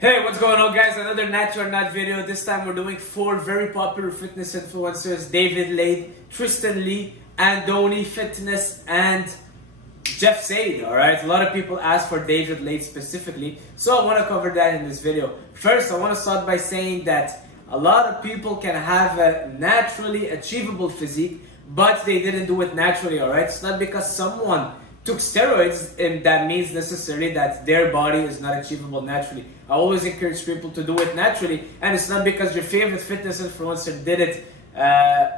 Hey, what's going on, guys? Another Natty or Not video. This time we're doing 4 very popular fitness influencers: David Lade, Tristan Lee, Andoni Fitness, and Jeff Zaid. Alright, a lot of people ask for David Lade specifically, so I want to cover that in this video. First, I want to start by saying that a lot of people can have a naturally achievable physique, but they didn't do it naturally. Alright, it's not because someone took steroids and that means necessarily that their body is not achievable naturally. I always encourage people to do it naturally, and it's not because your favorite fitness influencer did it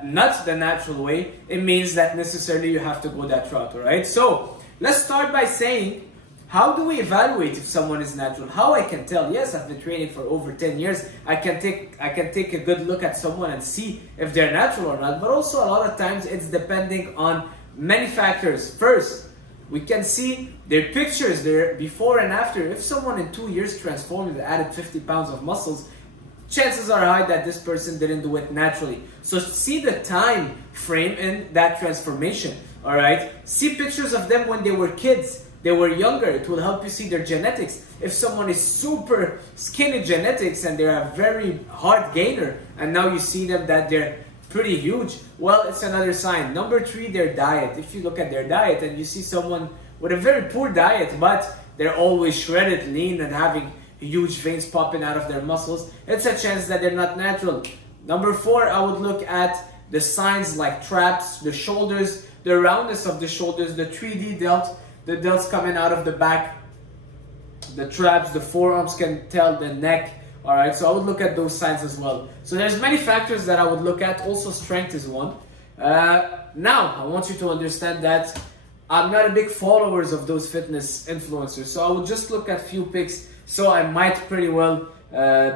not the natural way. It means that necessarily you have to go that route. Alright, so let's start by saying, how do we evaluate if someone is natural? How I can tell? Yes, I've been training for over 10 years. I can take a good look at someone and see if they're natural or not. But also a lot of times it's depending on many factors. First, we can see their pictures, their before and after. If someone in 2 years transformed and added 50 pounds of muscles, chances are high that this person didn't do it naturally. So see the time frame in that transformation. All right. See pictures of them when they were kids. They were younger. It will help you see their genetics. If someone is super skinny genetics and they're a very hard gainer, and now you see them that they're pretty huge, well, it's another sign. Number 3, their diet. If you look at their diet and you see someone with a very poor diet, but they're always shredded, lean, and having huge veins popping out of their muscles, it's a chance that they're not natural. Number 4, I would look at the signs like traps, the shoulders, the roundness of the shoulders, the 3D delt, the delts coming out of the back, the traps, the forearms can tell, the neck. All right, so I would look at those signs as well. So there's many factors that I would look at. Also, strength is one. Now, I want you to understand that I'm not a big follower of those fitness influencers. So I would just look at few pics. So I might pretty well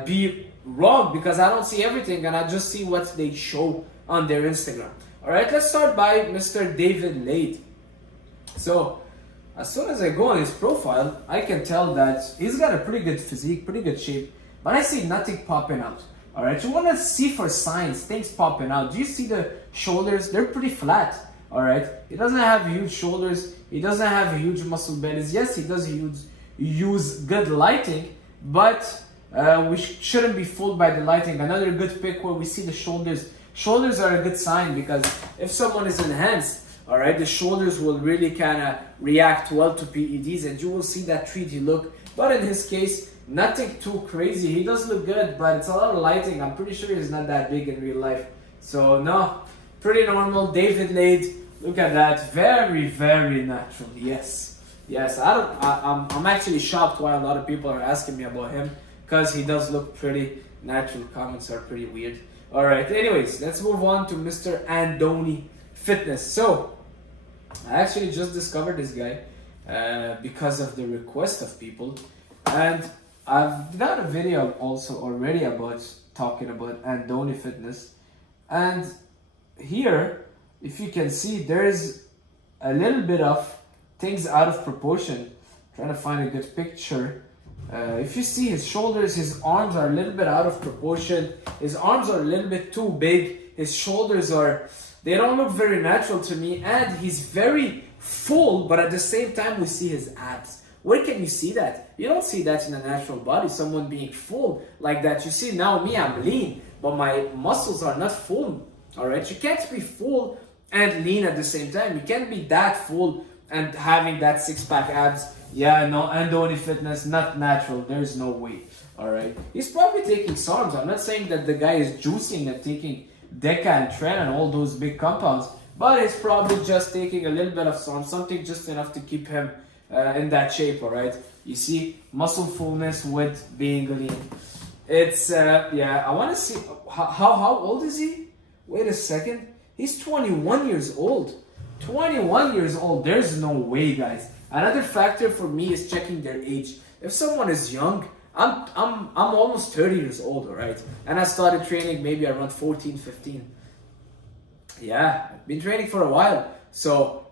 be wrong because I don't see everything and I just see what they show on their Instagram. All right, let's start by Mr. David Lade. So as soon as I go on his profile, I can tell that he's got a pretty good physique, pretty good shape. But I see nothing popping out. Alright, you want to see for signs, things popping out. Do you see the shoulders? They're pretty flat. Alright, he doesn't have huge shoulders. He doesn't have huge muscle bellies. Yes, he does use good lighting, but we shouldn't be fooled by the lighting. Another good pic where we see the shoulders. Shoulders are a good sign because if someone is enhanced, alright, the shoulders will really kind of react well to PEDs and you will see that 3D look. But in his case, nothing too crazy. He does look good, but it's a lot of lighting. I'm pretty sure he's not that big in real life. So no, pretty normal. David Lade, look at that. Very, very natural. Yes. Yes, I'm actually shocked why a lot of people are asking me about him because he does look pretty natural. Comments are pretty weird. All right, anyways, let's move on to Mr. Andoni Fitness. So I actually just discovered this guy because of the request of people, and I've done a video also already about talking about Andoni Fitness, and here, if you can see, there's a little bit of things out of proportion. Trying to find a good picture. If you see his shoulders, his arms are a little bit out of proportion. His arms are a little bit too big. His shoulders they don't look very natural to me, and he's very full, but at the same time we see his abs. Where can you see that? You don't see that in a natural body, someone being full like that. You see now me, I'm lean, but my muscles are not full. All right, you can't be full and lean at the same time. You can't be that full and having that six-pack abs. Yeah, no, Andoni Fitness, not natural. There's no way. All right, he's probably taking SARMs. I'm not saying that the guy is juicing and taking Deca and Tren and all those big compounds, but he's probably just taking a little bit of SARM, something just enough to keep him in that shape. All right, you see muscle fullness with being lean. It's yeah, I want to see how old is he? Wait a second, he's 21 years old. 21 years old. There's no way, guys. Another factor for me is checking their age. If someone is young, I'm almost 30 years old, all right, and I started training maybe around 14, 15. Yeah, I've been training for a while, so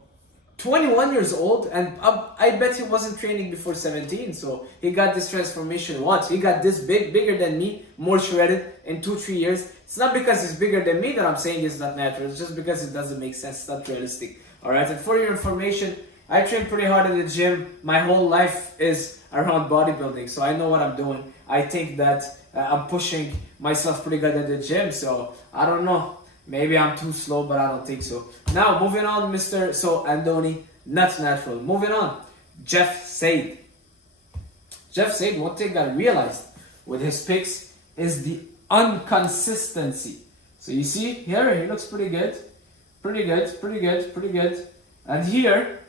21 years old, and I bet he wasn't training before 17, so he got this transformation. What? He got this bigger than me, more shredded in 2-3 years. It's not because he's bigger than me that I'm saying it's not natural. It's just because it doesn't make sense. It's not realistic. All right, and for your information, I train pretty hard in the gym. My whole life is around bodybuilding, so I know what I'm doing. I think that I'm pushing myself pretty good at the gym, so I don't know. Maybe I'm too slow, but I don't think so. Now, moving on, Andoni, not natural. Moving on, Jeff Said. Jeff Said, one thing I realized with his pics is the inconsistency. So you see, here he looks pretty good. Pretty good, pretty good, pretty good. And here,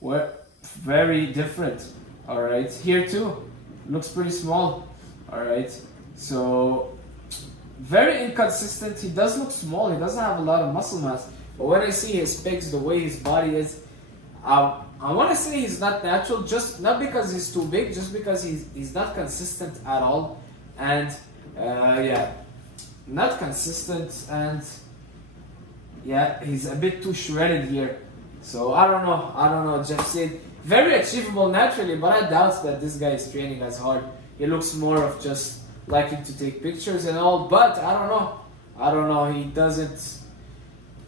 we're very different. Alright, here too, looks pretty small. Alright, so very inconsistent. He does look small, he doesn't have a lot of muscle mass. But when I see his pics, the way his body is, I want to say he's not natural, just not because he's too big, just because he's not consistent at all. And yeah, not consistent, and yeah, he's a bit too shredded here. So I don't know, Jeff Said. Very achievable naturally, but I doubt that this guy is training as hard. He looks more of just liking to take pictures and all, but I don't know, he doesn't,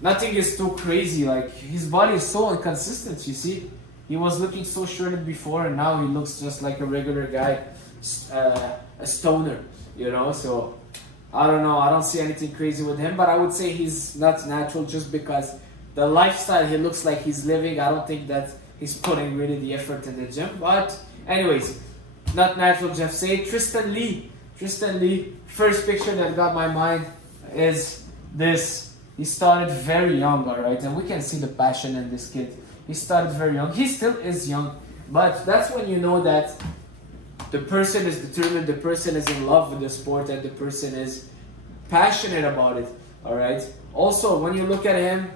nothing is too crazy. Like, his body is so inconsistent, you see. He was looking so shredded before, and now he looks just like a regular guy, a stoner, you know. So I don't know, I don't see anything crazy with him, but I would say he's not natural just because the lifestyle he looks like he's living, I don't think that he's putting really the effort in the gym. But anyways, not natural, Jeff Said. Tristan Lee, first picture that got my mind is this. He started very young, alright, and we can see the passion in this kid. He started very young. He still is young, but that's when you know that the person is determined, the person is in love with the sport, and the person is passionate about it, alright? Also, when you look at him,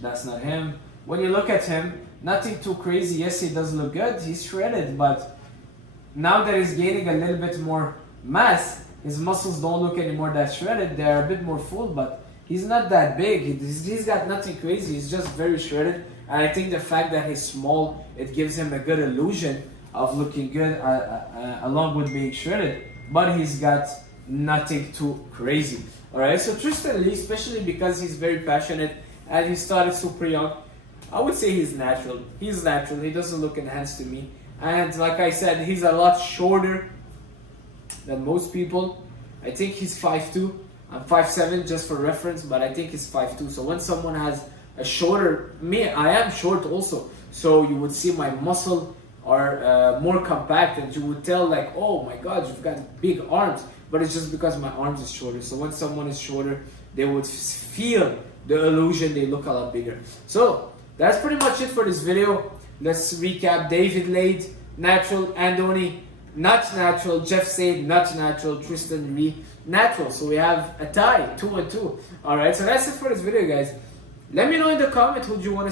that's not him. When you look at him, nothing too crazy. Yes, he does look good. He's shredded, but now that he's gaining a little bit more mass, his muscles don't look anymore that shredded. They're a bit more full, but he's not that big. He's got nothing crazy. He's just very shredded. And I think the fact that he's small, it gives him a good illusion of looking good along with being shredded. But he's got nothing too crazy. Alright, so Tristan Lee, especially because he's very passionate and he started super young, I would say he's natural. He's natural. He doesn't look enhanced to me. And like I said, he's a lot shorter than most people. I think he's 5'2". I'm 5'7", just for reference, but I think he's 5'2". So when someone has a shorter, I am short also. So you would see my muscle are more compact, and you would tell like, oh my God, you've got big arms. But it's just because my arms is shorter. So when someone is shorter, they would feel the illusion they look a lot bigger. So that's pretty much it for this video. Let's recap. David Lade, natural. Andoni, not natural. Jeff Said, not natural. Tristan Lee, natural. So we have a tie, 2-2. Alright, so that's it for this video, guys. Let me know in the comment who do you want to